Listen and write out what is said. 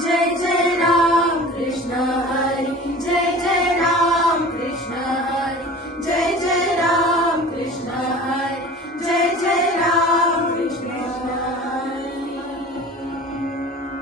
Jai Jai Ram Krishna